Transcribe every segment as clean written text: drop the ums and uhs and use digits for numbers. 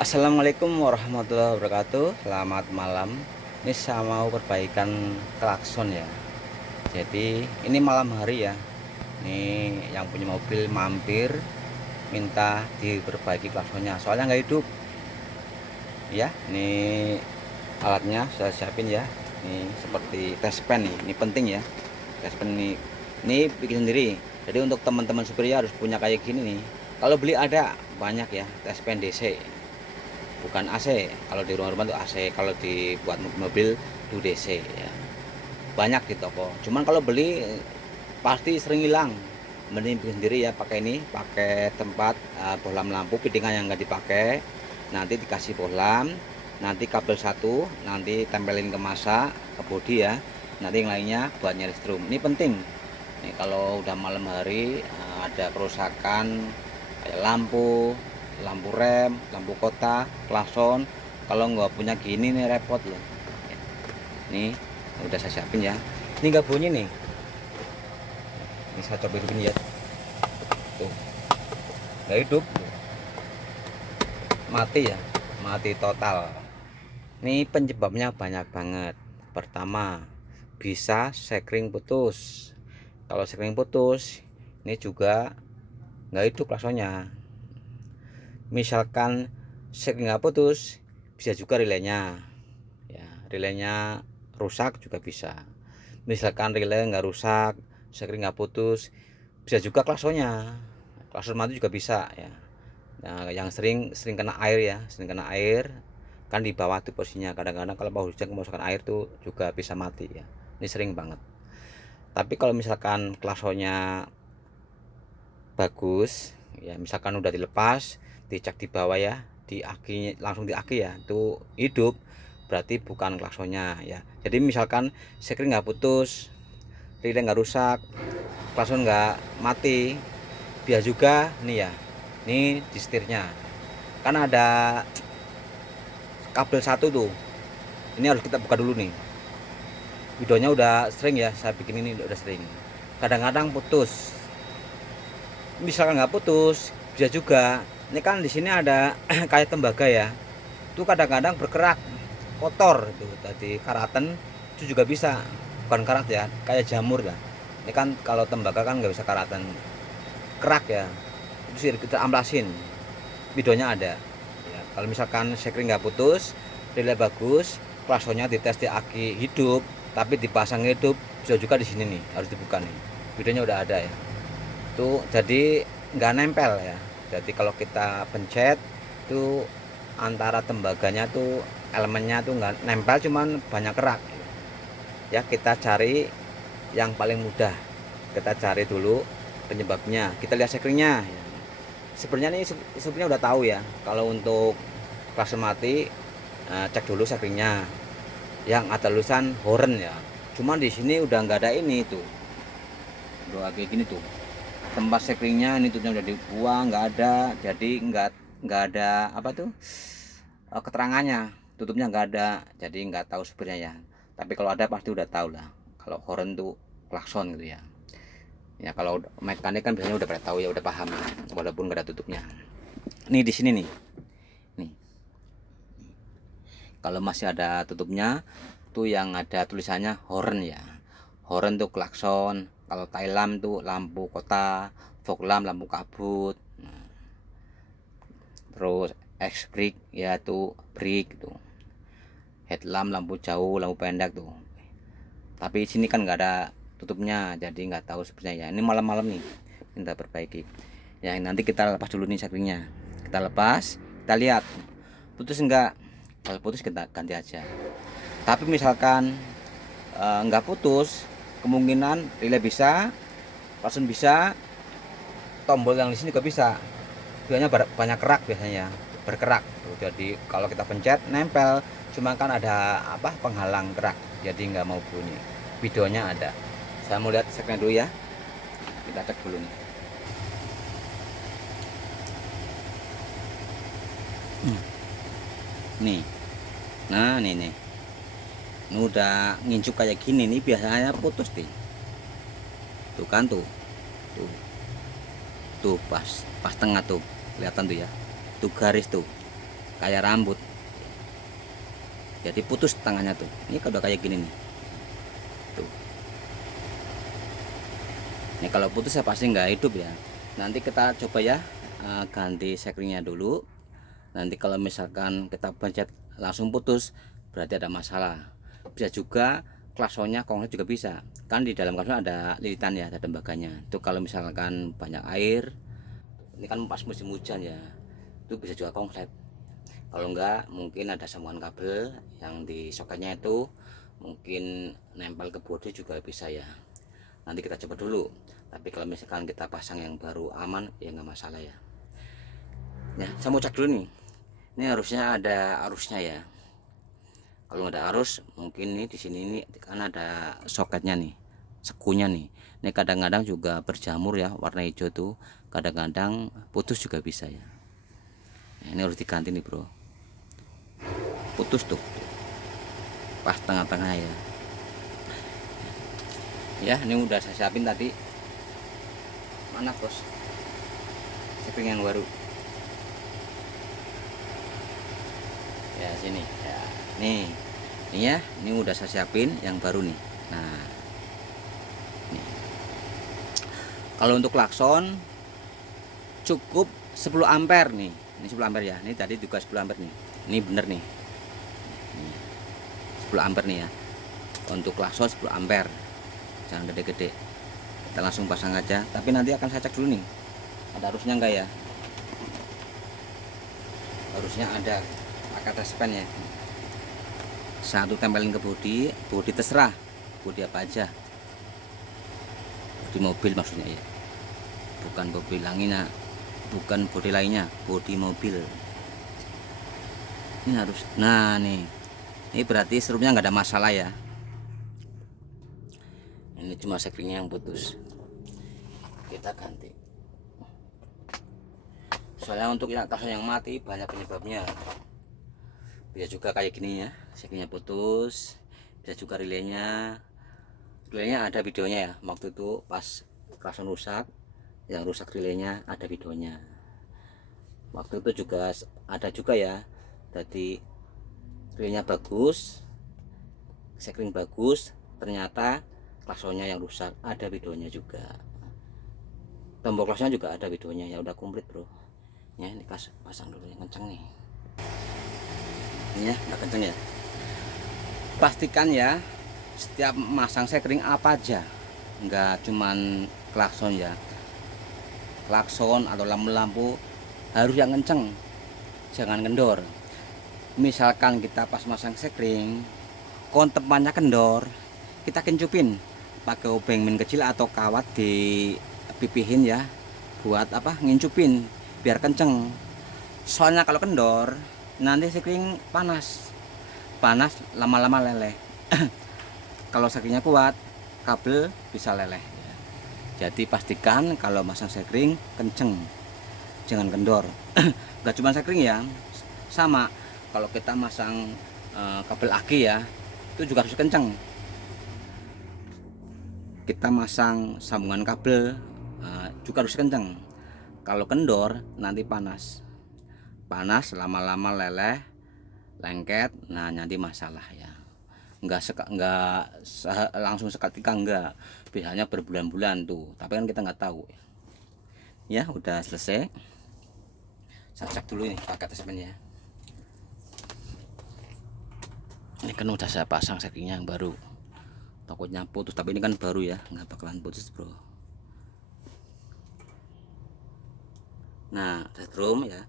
Assalamualaikum warahmatullahi wabarakatuh. Selamat malam. Ini saya mau perbaikan klakson ya. Jadi ini malam hari ya. Ini yang punya mobil mampir minta diperbaiki klaksonnya. Soalnya nggak hidup. Ya, ini alatnya saya siapin ya. Ini seperti tes pen nih. Ini penting ya. Tes pen ini. Ini bikin sendiri. Jadi untuk teman-teman supir ya harus punya kayak gini nih. Kalau beli ada banyak ya tes pen DC. Bukan AC, kalau di rumah-rumah tuh AC, kalau dibuat mobil itu DC ya. Banyak di toko, cuman kalau beli pasti sering hilang. Mending bikin sendiri ya, pakai ini, pakai tempat bohlam lampu fittingan yang nggak dipakai, nanti dikasih bohlam, nanti kabel satu, nanti tempelin ke masa, ke bodi ya, nanti yang lainnya buat nyari strum. Ini penting nih kalau udah malam hari ada kerusakan kayak lampu rem, lampu kota, klakson. Kalau nggak punya gini nih repot loh. Nih udah saya siapin ya. Ini nggak bunyi nih. Ini saya coba hidupin ya. Tuh, nggak hidup. Mati ya, mati total. Ini penyebabnya banyak banget. Pertama, bisa sekring putus. Kalau sekring putus, ini juga nggak hidup klaksonnya. Misalkan sekring nggak putus, bisa juga relaynya ya, relaynya rusak juga bisa. Misalkan relay nggak rusak, sekring nggak putus, bisa juga klaksonnya, klakson mati juga bisa ya. Nah, yang sering kena air ya, sering kena air kan di bawah tuh posisinya. Kadang-kadang kalau mau hujan kemasukan air tuh juga bisa mati ya, ini sering banget. Tapi kalau misalkan klaksonnya bagus ya, misalkan udah dilepas, dicek di bawah ya, di aki, langsung di aki ya, itu hidup, berarti bukan klaksonnya ya. Jadi misalkan sekring nggak putus, relay nggak rusak, klakson nggak mati, biar juga nih ya, ini di setirnya kan ada kabel satu tuh, ini harus kita buka dulu nih. Videonya udah sering ya saya bikin, ini udah sering, kadang-kadang putus. Misalkan nggak putus, bisa juga ini kan di sini ada kayak tembaga ya, itu kadang-kadang berkerak, kotor itu tadi karatan, itu juga bisa. Bukan karat ya, kayak jamur lah. Ini kan kalau tembaga kan nggak bisa karatan, kerak ya, itu sih kita amplasin. Videonya ada ya. Kalau misalkan sekring nggak putus, relay bagus, klaksonnya dites di aki hidup, tapi dipasang hidup, bisa juga di sini nih, harus dibuka nih. Videonya udah ada ya. Tuh jadi nggak nempel ya. Jadi kalau kita pencet tuh antara tembaganya tuh elemennya tuh nggak nempel, cuman banyak kerak ya. Kita cari yang paling mudah, kita cari dulu penyebabnya, kita lihat sekringnya ya. Sebenarnya nih sebenarnya udah tahu ya, kalau untuk klakson mati cek dulu sekringnya yang ada tulisan horn ya. Cuman di sini udah nggak ada ini tuh, udah kayak gini tuh tempat sekringnya, ini tutupnya udah dibuang, nggak ada. Jadi nggak ada apa tuh keterangannya, tutupnya nggak ada, jadi nggak tahu supirnya ya. Tapi kalau ada pasti udah tahu lah kalau horn tuh klakson gitu ya. Ya kalau mekanik kan biasanya udah pada tahu ya, udah paham ya, walaupun nggak ada tutupnya. Nih di sini nih kalau masih ada tutupnya tuh yang ada tulisannya horn ya. Horn tuh klakson. Kalau tail lamp tuh lampu kota, fog lamp lampu kabut. Nah, terus X brake ya tuh brake tuh. Headlamp lampu jauh, lampu pendek tuh. Tapi sini kan nggak ada tutupnya, jadi nggak tahu sebenarnya ya. Ini malam-malam nih, minta perbaiki. Ya nanti kita lepas dulu nih sakringnya. Kita lepas, kita lihat putus enggak. Kalau putus kita ganti aja. Tapi misalkan nggak putus, kemungkinan relay bisa, klakson bisa, tombol yang di sini juga bisa. Biasanya banyak kerak biasanya, berkerak tuh. Jadi kalau kita pencet nempel, cuma kan ada apa penghalang kerak, jadi nggak mau bunyi. Videonya ada, saya mau lihat seknya dulu ya, kita cek dulu nih. Nih, nah nih ini udah nginjuk kayak gini nih, biasanya putus nih. Tuh kan tuh tuh pas tengah tuh kelihatan tuh ya, tuh garis tuh kayak rambut. Jadi putus tangannya tuh. Ini udah kayak gini nih. Tuh. Ini kalau putus ya pasti nggak hidup ya. Nanti kita coba ya ganti sekringnya dulu. Nanti kalau misalkan kita pencet langsung putus, berarti ada masalah. Bisa juga klaksonnya konglet juga bisa. Kan di dalam klakson ada lilitan ya, ada tembaganya. Itu kalau misalkan banyak air, ini kan pas musim hujan ya, itu bisa juga konglet. Kalau enggak, mungkin ada sambungan kabel yang di soketnya itu mungkin nempel ke bodi juga bisa ya. Nanti kita coba dulu. Tapi kalau misalkan kita pasang yang baru aman ya nggak masalah ya. Ya, saya mau cek dulu nih. Ini harusnya ada arusnya ya. Kalau nggak ada arus, mungkin nih di sini ini kan ada soketnya nih, sekunya nih. Ini kadang-kadang juga berjamur ya, warna hijau tuh. Kadang-kadang putus juga bisa ya. Nah, ini harus diganti nih bro. Putus tuh pas tengah-tengah ya. Ya ini udah saya siapin tadi. Mana bos sekring yang baru ya, sini ya. Nih ini ya, ini udah saya siapin yang baru nih. Nah nih. Kalau untuk klakson cukup 10 ampere nih. Ini 10 ampere ya. Ini tadi juga 10 ampere nih. Ini bener nih. 10 ampere nih ya. Untuk klakson 10 ampere. Jangan gede-gede. Kita langsung pasang aja. Tapi nanti akan saya cek dulu nih. Ada arusnya enggak ya? Harusnya ada. Pakai tes pen ya. Satu tempelin ke bodi. Bodi terserah. Bodi apa aja. Bodi mobil maksudnya ya. Bukan bodi lainnya. Bukan bodi lainnya. Bodi mobil. Ini harus. Nah nih. Ini berarti serumnya nggak ada masalah ya. Ini cuma sekringnya yang putus. Kita ganti. Soalnya untuk yang klakson yang mati banyak penyebabnya. Bisa juga kayak gini ya, sekringnya putus. Bisa juga relaynya. Relaynya ada videonya ya. Waktu itu pas klakson rusak, yang rusak relaynya ada videonya. Waktu itu juga ada juga ya. Tadi relaynya bagus, sekring bagus, ternyata klaksonnya yang rusak, ada videonya juga. Tombol klaksonnya juga ada videonya ya, udah komplit bro. Ya ini pasang dulu yang kenceng nih. Ini ya udah kenceng ya. Pastikan ya setiap masang sekring apa aja, nggak cuman klakson ya. Klakson atau lampu-lampu harus yang kenceng, jangan kendor. Misalkan kita pas masang sekring kontepannya kendor, kita kencupin pakai obeng min kecil atau kawat dipipihin ya, buat apa, ngincupin biar kenceng. Soalnya kalau kendor nanti sekring panas lama-lama leleh. Kalau sekringnya kuat, kabel bisa leleh. Jadi pastikan kalau masang sekring kenceng, jangan kendor. Gak cuma sekring ya, sama kalau kita masang kabel aki ya, itu juga harus kenceng. Kita masang sambungan kabel juga harus kenceng. Kalau kendor nanti panas lama-lama leleh, lengket, nah nanti masalah ya. Enggak langsung seketika, enggak, biasanya berbulan-bulan tuh, tapi kan kita nggak tahu ya. Udah selesai, saya cek dulu nih pakai tes pen ya. Ini kan udah saya pasang sekringnya yang baru, takutnya putus, tapi ini kan baru ya, nggak bakalan putus bro. Nah setrum ya,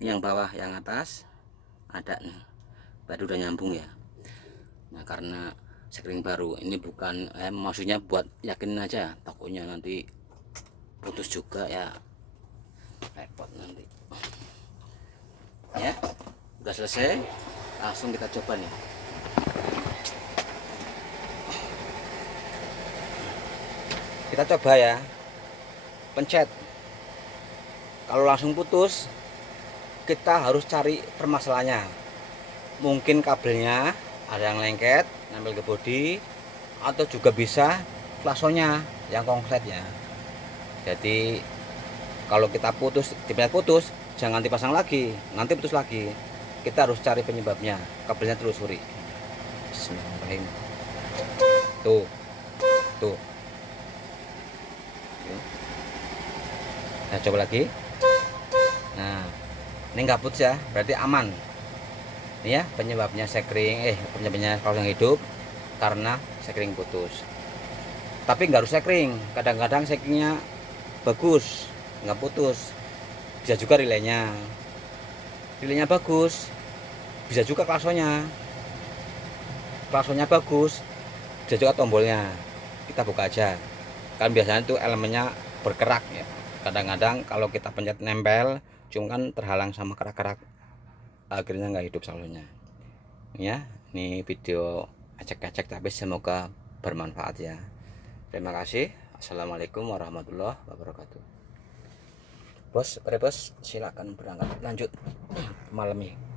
ini yang bawah yang atas ada nih, baru udah nyambung ya. Nah karena sekring baru ini bukan maksudnya buat yakin aja, takutnya nanti putus juga ya, repot nanti ya. Udah selesai, langsung kita coba nih. Kita coba ya, pencet. Kalau langsung putus, kita harus cari permasalahannya. Mungkin kabelnya ada yang lengket, nempel ke bodi, atau juga bisa klaksonnya yang konslet ya. Jadi kalau kita putus, dipencet putus, jangan dipasang lagi, nanti putus lagi. kita harus cari penyebabnya, kabelnya telusuri. Bismillahirrahmanirrahim. Tuh nah coba lagi. Nah ini nggak putus ya, berarti aman ini ya. Penyebabnya sekring penyebabnya kalau yang hidup karena sekring putus. Tapi nggak harus sekring, kadang-kadang sekringnya bagus nggak putus, bisa juga relaynya bagus, bisa juga klaksonnya bagus, bisa juga tombolnya. Kita buka aja, kan biasanya tuh elemennya berkerak ya. Kadang-kadang kalau kita pencet nempel, cuma kan terhalang sama kerak-kerak, akhirnya nggak hidup salonnya ya. Ini video acak-acak tapi semoga bermanfaat ya. Terima kasih. Assalamualaikum warahmatullahi wabarakatuh. Bos, silakan berangkat lanjut malam ini.